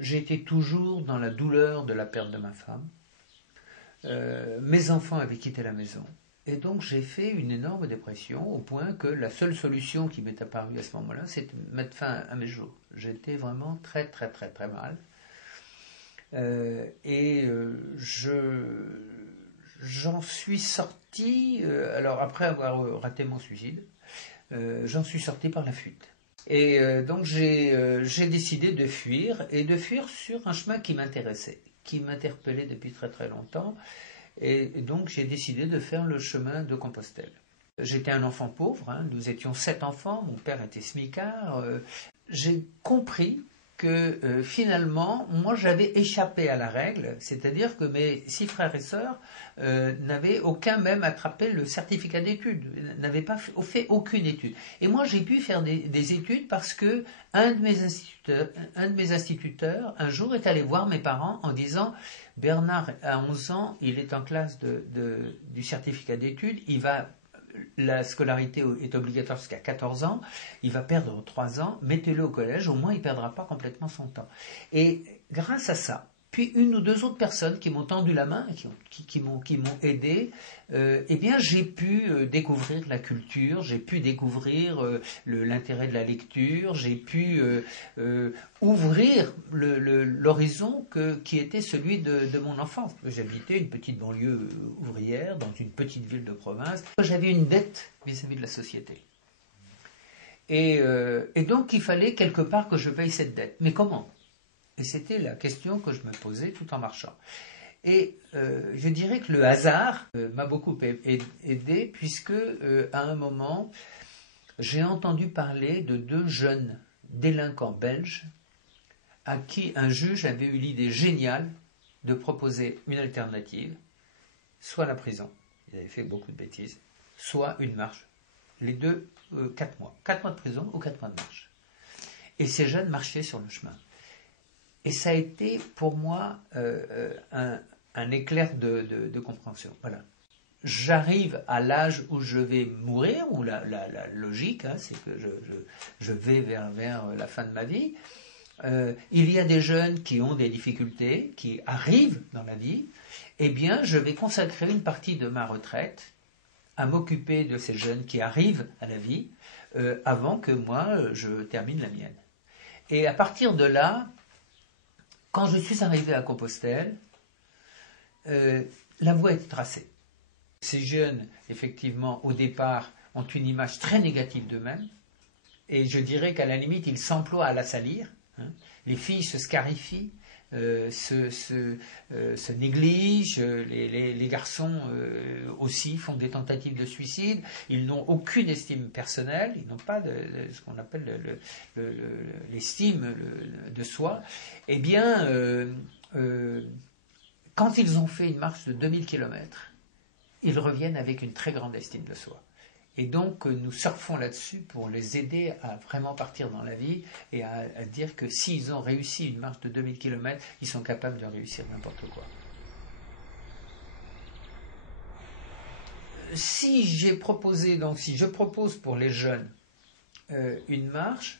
j'étais toujours dans la douleur de la perte de ma femme. Mes enfants avaient quitté la maison. Et donc j'ai fait une énorme dépression au point que la seule solution qui m'est apparue à ce moment-là, c'était de mettre fin à mes jours. J'étais vraiment très très très très mal. J'en suis sorti, alors après avoir raté mon suicide, j'en suis sorti par la fuite. Et donc j'ai décidé de fuir, et de fuir sur un chemin qui m'intéressait, qui m'interpellait depuis très très longtemps. Et donc j'ai décidé de faire le chemin de Compostelle. J'étais un enfant pauvre, hein, nous étions 7 enfants, mon père était smicard. J'ai compris que finalement, moi j'avais échappé à la règle, c'est-à-dire que mes 6 frères et sœurs n'avaient aucun même attrapé le certificat d'études, n'avaient pas fait aucune étude. Et moi j'ai pu faire des études parce que un de mes instituteurs un jour est allé voir mes parents en disant: Bernard a 11 ans, il est en classe du certificat d'études, la scolarité est obligatoire jusqu'à 14 ans, il va perdre 3 ans, mettez-le au collège, au moins il ne perdra pas complètement son temps. Et grâce à ça, puis 1 ou 2 autres personnes qui m'ont tendu la main, qui m'ont aidé, eh bien j'ai pu découvrir la culture, j'ai pu découvrir l'intérêt de la lecture, j'ai pu ouvrir l'horizon qui était celui de mon enfance. J'habitais une petite banlieue ouvrière, dans une petite ville de province. J'avais une dette vis-à-vis de la société. Et donc il fallait quelque part que je paye cette dette. Mais comment ? Et c'était la question que je me posais tout en marchant. Et je dirais que le hasard m'a beaucoup aidé, puisque à un moment, j'ai entendu parler de 2 jeunes délinquants belges à qui un juge avait eu l'idée géniale de proposer une alternative, soit la prison, ils avaient fait beaucoup de bêtises, soit une marche. Les deux, 4 mois. 4 mois de prison ou 4 mois de marche. Et ces jeunes marchaient sur le chemin. Et ça a été pour moi un éclair de compréhension. Voilà. J'arrive à l'âge où je vais mourir, où la logique, hein, c'est que je vais vers la fin de ma vie. Il y a des jeunes qui ont des difficultés, qui arrivent dans la vie. Eh bien, je vais consacrer une partie de ma retraite à m'occuper de ces jeunes qui arrivent à la vie avant que moi, je termine la mienne. Et à partir de là, quand je suis arrivé à Compostelle, la voie est tracée. Ces jeunes, effectivement, au départ, ont une image très négative d'eux-mêmes, et je dirais qu'à la limite, ils s'emploient à la salir. Hein. Les filles se scarifient, se négligent, les garçons aussi font des tentatives de suicide, ils n'ont aucune estime personnelle, ils n'ont pas ce qu'on appelle l'estime de soi. Eh bien, quand ils ont fait une marche de 2000 km, ils reviennent avec une très grande estime de soi. Et donc, nous surfons là-dessus pour les aider à vraiment partir dans la vie et à dire que s'ils ont réussi une marche de 2000 km, ils sont capables de réussir n'importe quoi. Si je propose pour les jeunes une marche,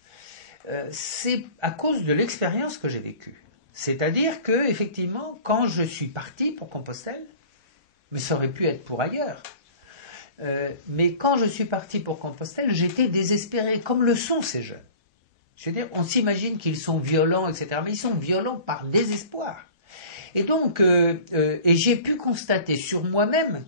c'est à cause de l'expérience que j'ai vécue. C'est-à-dire que, effectivement, quand je suis parti pour Compostelle, mais ça aurait pu être pour ailleurs, mais quand je suis parti pour Compostelle, j'étais désespéré, comme le sont ces jeunes. Je veux dire, on s'imagine qu'ils sont violents, etc., mais ils sont violents par désespoir. Et donc, et j'ai pu constater sur moi-même,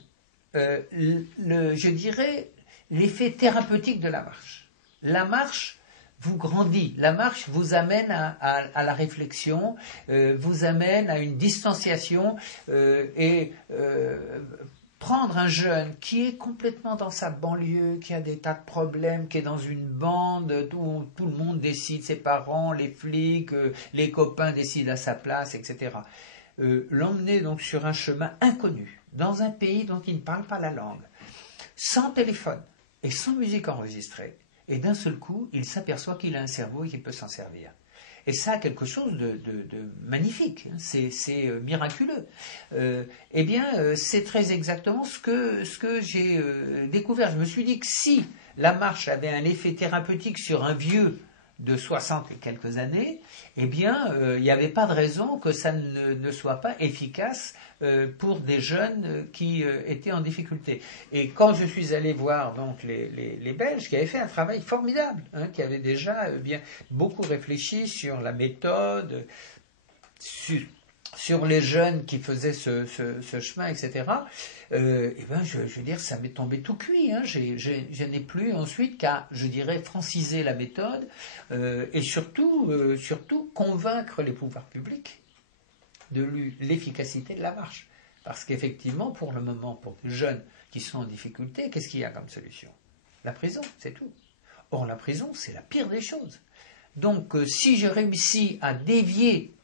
je dirais, l'effet thérapeutique de la marche. La marche vous grandit, la marche vous amène à la réflexion, vous amène à une distanciation prendre un jeune qui est complètement dans sa banlieue, qui a des tas de problèmes, qui est dans une bande où tout le monde décide, ses parents, les flics, les copains décident à sa place, etc. L'emmener donc sur un chemin inconnu, dans un pays dont il ne parle pas la langue, sans téléphone et sans musique enregistrée, et d'un seul coup, il s'aperçoit qu'il a un cerveau et qu'il peut s'en servir. Et ça a quelque chose de magnifique, hein. C'est miraculeux. Eh bien, c'est très exactement ce que j'ai découvert. Je me suis dit que si la marche avait un effet thérapeutique sur un vieux de 60 et quelques années, eh bien, il n'y avait pas de raison que ça ne soit pas efficace pour des jeunes qui étaient en difficulté. Et quand je suis allé voir donc les Belges, qui avaient fait un travail formidable, hein, qui avaient déjà bien beaucoup réfléchi sur la méthode, sur les jeunes qui faisaient ce chemin, etc. Et ben, je veux dire, ça m'est tombé tout cuit. Hein. Je n'ai plus ensuite qu'à, je dirais, franciser la méthode et surtout convaincre les pouvoirs publics de l'efficacité de la marche. Parce qu'effectivement, pour le moment, pour les jeunes qui sont en difficulté, qu'est-ce qu'il y a comme solution? La prison, c'est tout. Or, la prison, c'est la pire des choses. Donc, si je réussis à dévier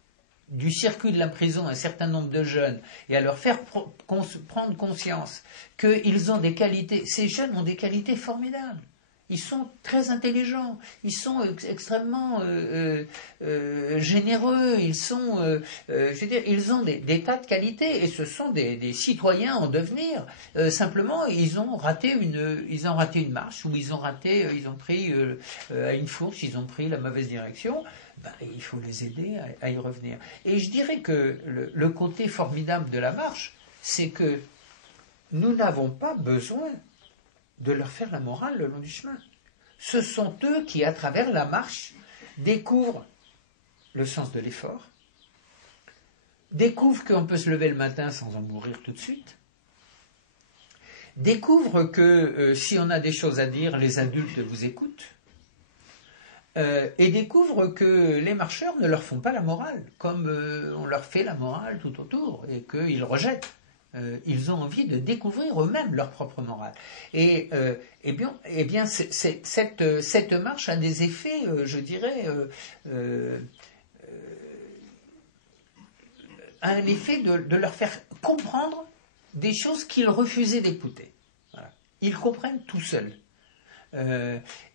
du circuit de la prison un certain nombre de jeunes et à leur faire prendre conscience qu'ils ont des qualités, ces jeunes ont des qualités formidables. Ils sont très intelligents, ils sont extrêmement généreux, ils sont, je veux dire, ils ont des tas de qualités et ce sont des citoyens en devenir. Simplement, ils ont raté une marche ou ils ont pris à une fourche, ils ont pris la mauvaise direction. Ben, il faut les aider à y revenir. Et je dirais que le côté formidable de la marche, c'est que nous n'avons pas besoin de leur faire la morale le long du chemin. Ce sont eux qui, à travers la marche, découvrent le sens de l'effort, découvrent qu'on peut se lever le matin sans en mourir tout de suite, découvrent que si on a des choses à dire, les adultes vous écoutent, et découvrent que les marcheurs ne leur font pas la morale, comme on leur fait la morale tout autour, et qu'ils rejettent. Ils ont envie de découvrir eux-mêmes leur propre morale. Et bien cette marche a des effets, je dirais, a un effet de leur faire comprendre des choses qu'ils refusaient d'écouter. Voilà. Ils comprennent tout seuls.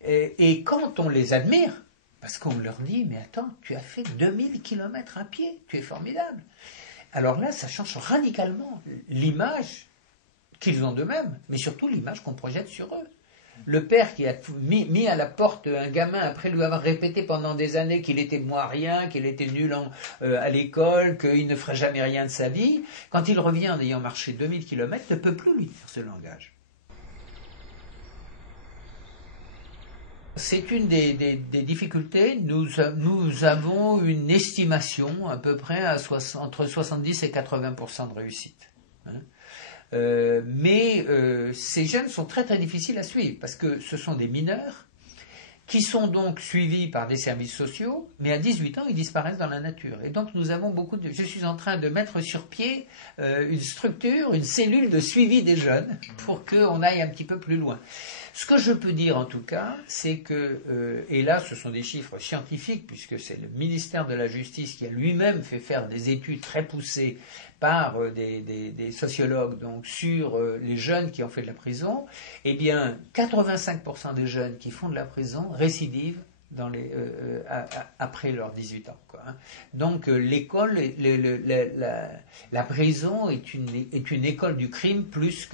Et quand on les admire, parce qu'on leur dit, mais attends, tu as fait 2000 km à pied, tu es formidable. Alors là, ça change radicalement l'image qu'ils ont d'eux-mêmes, mais surtout l'image qu'on projette sur eux. Le père qui a mis à la porte un gamin après lui avoir répété pendant des années qu'il était moins rien, qu'il était nul à l'école, qu'il ne ferait jamais rien de sa vie, quand il revient en ayant marché 2000 km, ne peut plus lui dire ce langage. C'est une des difficultés. Nous avons une estimation à peu près entre 70 et 80% de réussite. Hein. Mais ces jeunes sont très très difficiles à suivre parce que ce sont des mineurs qui sont donc suivis par des services sociaux, mais à 18 ans, ils disparaissent dans la nature. Et donc, nous avons je suis en train de mettre sur pied une structure, une cellule de suivi des jeunes pour qu'on aille un petit peu plus loin. Ce que je peux dire en tout cas, c'est que, et là ce sont des chiffres scientifiques, puisque c'est le ministère de la Justice qui a lui-même fait faire des études très poussées par des sociologues donc, sur les jeunes qui ont fait de la prison, eh bien 85% des jeunes qui font de la prison récidivent après leurs 18 ans. Quoi, hein. Donc l'école, la prison est une école du crime plus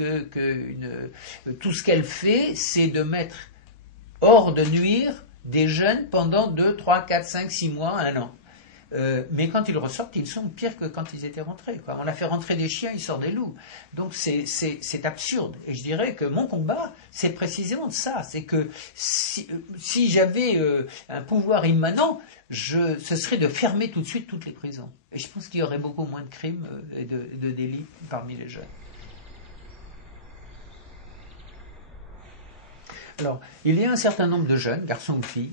tout ce qu'elle fait, c'est de mettre hors de nuire des jeunes pendant 2, 3, 4, 5, 6 mois, 1 an. Mais quand ils ressortent, ils sont pires que quand ils étaient rentrés. Quoi. On a fait rentrer des chiens, ils sortent des loups. Donc c'est absurde. Et je dirais que mon combat, c'est précisément de ça. C'est que si j'avais un pouvoir immanent, ce serait de fermer tout de suite toutes les prisons. Et je pense qu'il y aurait beaucoup moins de crimes et de délits parmi les jeunes. Alors, il y a un certain nombre de jeunes, garçons ou filles,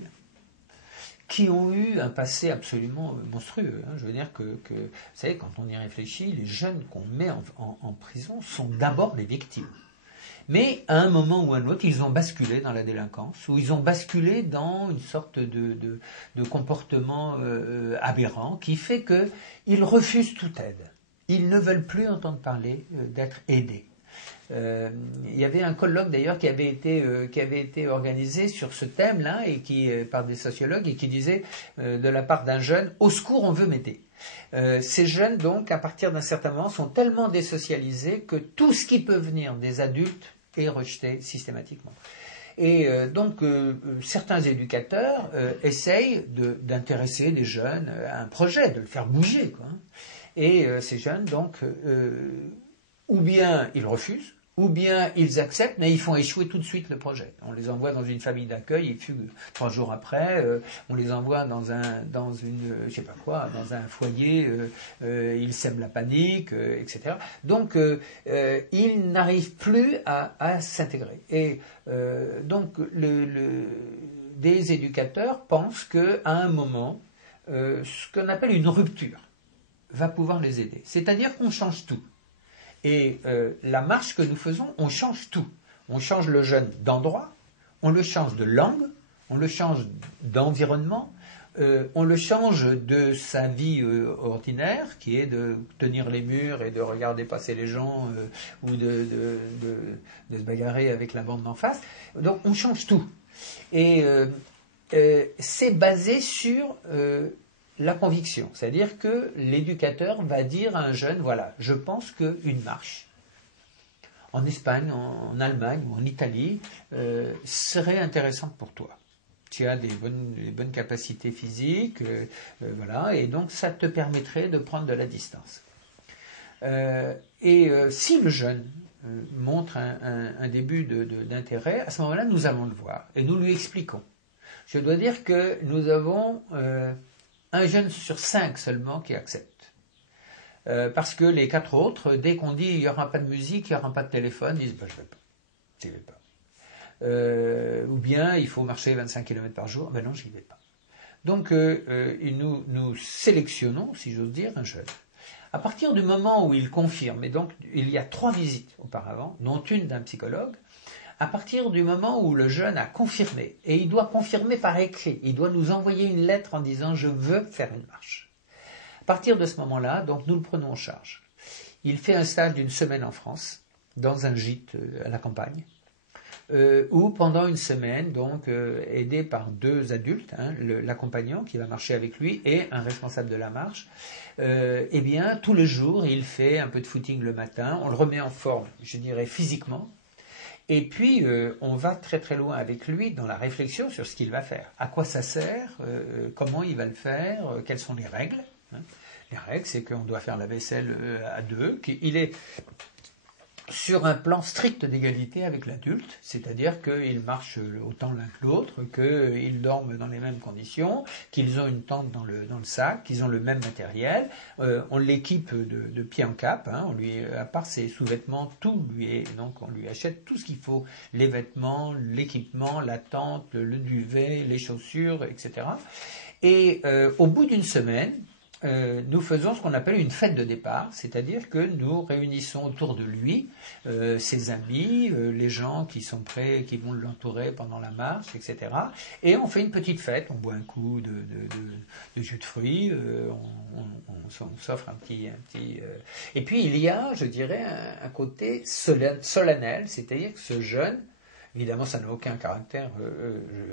qui ont eu un passé absolument monstrueux. Hein. Je veux dire que, vous savez, quand on y réfléchit, les jeunes qu'on met en prison sont d'abord des victimes. Mais à un moment ou à un autre, ils ont basculé dans la délinquance, ou ils ont basculé dans une sorte de comportement aberrant qui fait qu'ils refusent toute aide. Ils ne veulent plus entendre parler d'être aidés. Il y avait un colloque d'ailleurs qui avait été organisé sur ce thème-là et par des sociologues et qui disait de la part d'un jeune « Au secours, on veut m'aider ». Ces jeunes donc à partir d'un certain moment sont tellement désocialisés que tout ce qui peut venir des adultes est rejeté systématiquement. Et donc, certains éducateurs essayent d'intéresser les jeunes à un projet, de le faire bouger, quoi. Et ces jeunes, donc, ou bien ils refusent, ou bien ils acceptent, mais ils font échouer tout de suite le projet. On les envoie dans une famille d'accueil, et puis 3 jours après, on les envoie dans une, je sais pas quoi, dans un foyer, ils sèment la panique, etc. Donc, ils n'arrivent plus à s'intégrer. Et donc, des éducateurs pensent qu'à un moment, ce qu'on appelle une rupture va pouvoir les aider. C'est-à-dire qu'on change tout. Et la marche que nous faisons, on change tout. On change le jeune d'endroit, on le change de langue, on le change d'environnement, on le change de sa vie ordinaire, qui est de tenir les murs et de regarder passer les gens, ou de se bagarrer avec la bande d'en face. Donc on change tout. Et c'est basé sur la conviction, c'est-à-dire que l'éducateur va dire à un jeune, voilà, je pense qu'une marche en Espagne, en Allemagne ou en Italie serait intéressante pour toi. Tu as des bonnes capacités physiques, voilà, et donc ça te permettrait de prendre de la distance. Si le jeune montre un début d'intérêt, à ce moment-là, nous allons le voir et nous lui expliquons. Je dois dire que nous avons un jeune sur 5 seulement qui accepte. Parce que les 4 autres, dès qu'on dit il n'y aura pas de musique, il n'y aura pas de téléphone, ils disent bah, je ne vais pas. Ou bien il faut marcher 25 km par jour, ben non, j'y vais pas. Donc nous sélectionnons, si j'ose dire, un jeune. À partir du moment où il confirme, et donc il y a 3 visites auparavant, dont une d'un psychologue, à partir du moment où le jeune a confirmé, et il doit confirmer par écrit, il doit nous envoyer une lettre en disant « je veux faire une marche ». À partir de ce moment-là, donc nous le prenons en charge. Il fait un stage d'1 semaine en France, dans un gîte à la campagne, où pendant 1 semaine, donc aidé par 2 adultes, l'accompagnant qui va marcher avec lui et un responsable de la marche, eh bien tous les jours il fait un peu de footing le matin, on le remet en forme, je dirais physiquement. Et puis, on va très très loin avec lui dans la réflexion sur ce qu'il va faire. À quoi ça sert, comment il va le faire, quelles sont les règles. Les règles, c'est qu'on doit faire la vaisselle à 2, qu'il est sur un plan strict d'égalité avec l'adulte, c'est-à-dire qu'ils marchent autant l'un que l'autre, qu'ils dorment dans les mêmes conditions, qu'ils ont une tente dans le sac, qu'ils ont le même matériel. On l'équipe de pied en cap, on lui, à part ses sous-vêtements, tout lui est, donc on lui achète tout ce qu'il faut, les vêtements, l'équipement, la tente, le duvet, les chaussures, etc. Et au bout d'1 semaine, nous faisons ce qu'on appelle une fête de départ, c'est-à-dire que nous réunissons autour de lui ses amis, les gens qui sont prêts, qui vont l'entourer pendant la marche, etc. Et on fait une petite fête, on boit un coup de jus de fruits, on s'offre un petit et puis il y a, je dirais, un côté solennel, c'est-à-dire que ce jeune, évidemment ça n'a aucun caractère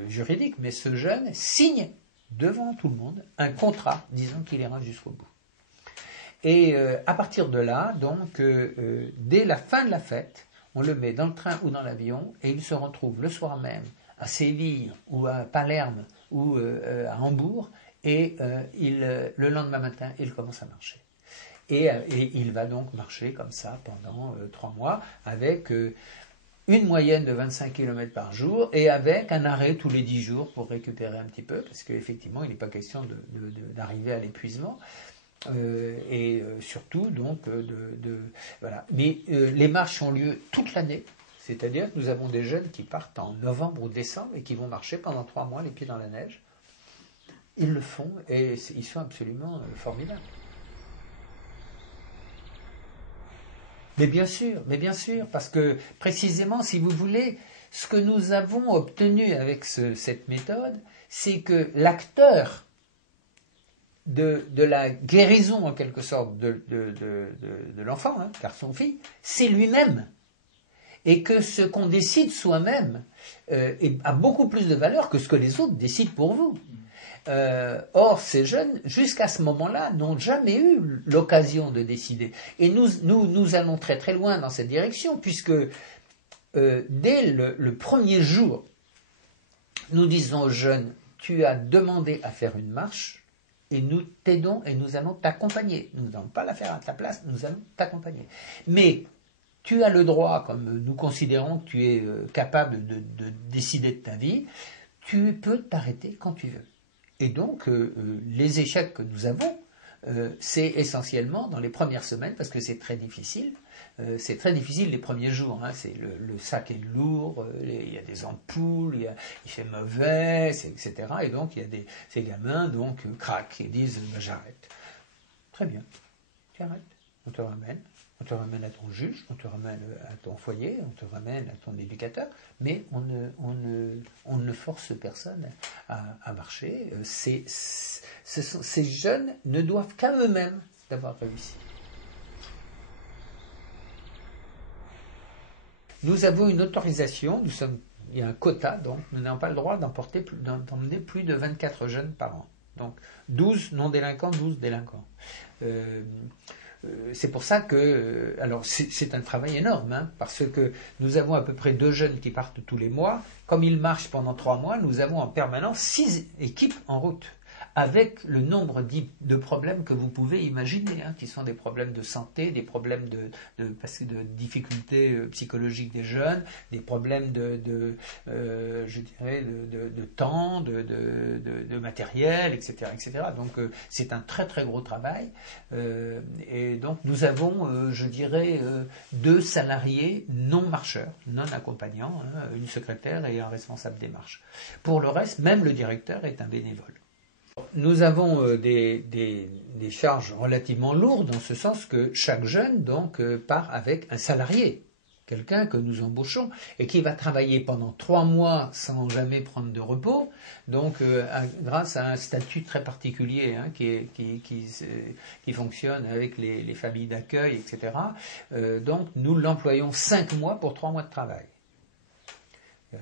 juridique, mais ce jeune signe devant tout le monde, un contrat disant qu'il ira jusqu'au bout. Et à partir de là, donc, dès la fin de la fête, on le met dans le train ou dans l'avion et il se retrouve le soir même à Séville ou à Palerme ou à Hambourg et le lendemain matin, il commence à marcher. Et il va donc marcher comme ça pendant 3 mois avec une moyenne de 25 km par jour et avec un arrêt tous les 10 jours pour récupérer un petit peu, parce qu'effectivement, il n'est pas question d'arriver à l'épuisement. Et surtout, donc, voilà. Mais les marches ont lieu toute l'année, c'est-à-dire que nous avons des jeunes qui partent en novembre ou décembre et qui vont marcher pendant 3 mois les pieds dans la neige. Ils le font et ils sont absolument formidables. Mais bien sûr, parce que précisément, si vous voulez, ce que nous avons obtenu avec cette méthode, c'est que l'acteur de la guérison, en quelque sorte, de l'enfant, garçon-fille, c'est lui-même. Et que ce qu'on décide soi-même a beaucoup plus de valeur que ce que les autres décident pour vous. Or, ces jeunes, jusqu'à ce moment-là, n'ont jamais eu l'occasion de décider. Et nous allons très très loin dans cette direction, puisque dès le premier jour Nous disons aux jeunes, tu as demandé à faire une marche, et nous t'aidons et nous allons t'accompagner. Nous n'allons pas la faire à ta place, nous allons t'accompagner. Mais tu as le droit, comme nous considérons que tu es capable de décider de ta vie, tu peux t'arrêter quand tu veux. Et donc, les échecs que nous avons, c'est essentiellement dans les premières semaines, parce que c'est très difficile. C'est très difficile les premiers jours, hein. Le sac est lourd, il y a des ampoules, il fait mauvais, etc. Et donc, ces gamins craquent et disent j'arrête. Très bien, tu arrêtes, on te ramène à ton juge, on te ramène à ton foyer, on te ramène à ton éducateur, mais on ne force personne à marcher. Ces jeunes ne doivent qu'à eux-mêmes d'avoir réussi. Nous avons une autorisation, il y a un quota, donc nous n'avons pas le droit d'emmener plus de 24 jeunes par an. Donc 12 non-délinquants, 12 délinquants. C'est pour ça que, alors c'est un travail énorme, hein, parce que nous avons à peu près 2 jeunes qui partent tous les mois. Comme ils marchent pendant 3 mois, nous avons en permanence 6 équipes en route, avec le nombre de problèmes que vous pouvez imaginer, hein, qui sont des problèmes de santé, des problèmes de difficultés psychologiques des jeunes, des problèmes de temps, de matériel, etc., etc. Donc c'est un très très gros travail. Et donc nous avons, 2 salariés non marcheurs, non accompagnants, hein, une secrétaire et un responsable des marches. Pour le reste, même le directeur est un bénévole. Nous avons des charges relativement lourdes, en ce sens que chaque jeune part avec un salarié, quelqu'un que nous embauchons et qui va travailler pendant 3 mois sans jamais prendre de repos, grâce à un statut très particulier, hein, qui fonctionne avec les familles d'accueil, etc. Donc nous l'employons 5 mois pour 3 mois de travail.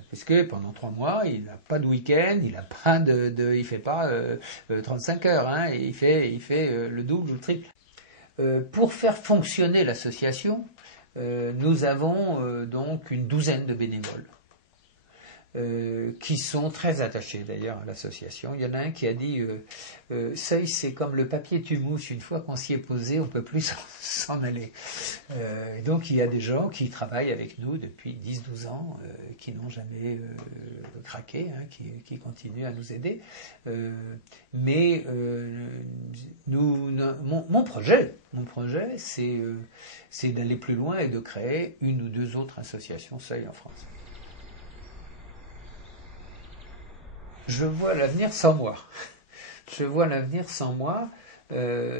Parce que pendant 3 mois, il n'a pas de week-end, il ne fait pas 35 heures, hein, et il fait le double ou le triple. Pour faire fonctionner l'association, nous avons donc une 12aine de bénévoles qui sont très attachés d'ailleurs à l'association. Il y en a un qui a dit Seuil, c'est comme le papier tumouche, une fois qu'on s'y est posé, on ne peut plus s'en aller. Et donc il y a des gens qui travaillent avec nous depuis 10-12 ans, qui n'ont jamais craqué, hein, qui continuent à nous aider. Mais mon projet, c'est d'aller plus loin et de créer 1 ou 2 autres associations Seuil en France. Je vois l'avenir sans moi.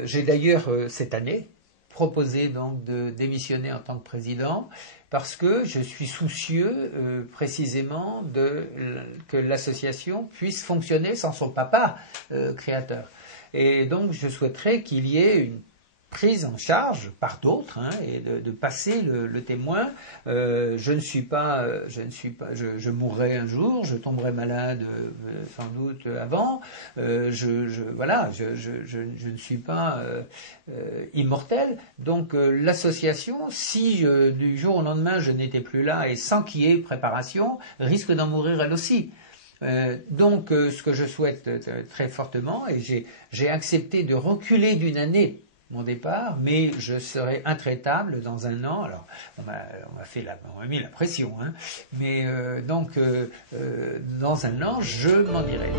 J'ai d'ailleurs, cette année, proposé donc de démissionner en tant que président, parce que je suis soucieux précisément que l'association puisse fonctionner sans son papa créateur. Et donc je souhaiterais qu'il y ait une prise en charge par d'autres, hein, et de passer le témoin. Je mourrai un jour, je tomberai malade sans doute avant. Je ne suis pas immortel. Donc l'association, si du jour au lendemain je n'étais plus là et sans qu'il y ait préparation, risque d'en mourir elle aussi. Ce que je souhaite très fortement, et j'ai accepté de reculer d'1 année mon départ, mais je serai intraitable dans 1 an. Alors, on m'a mis la pression, hein, mais dans 1 an, je m'en irai.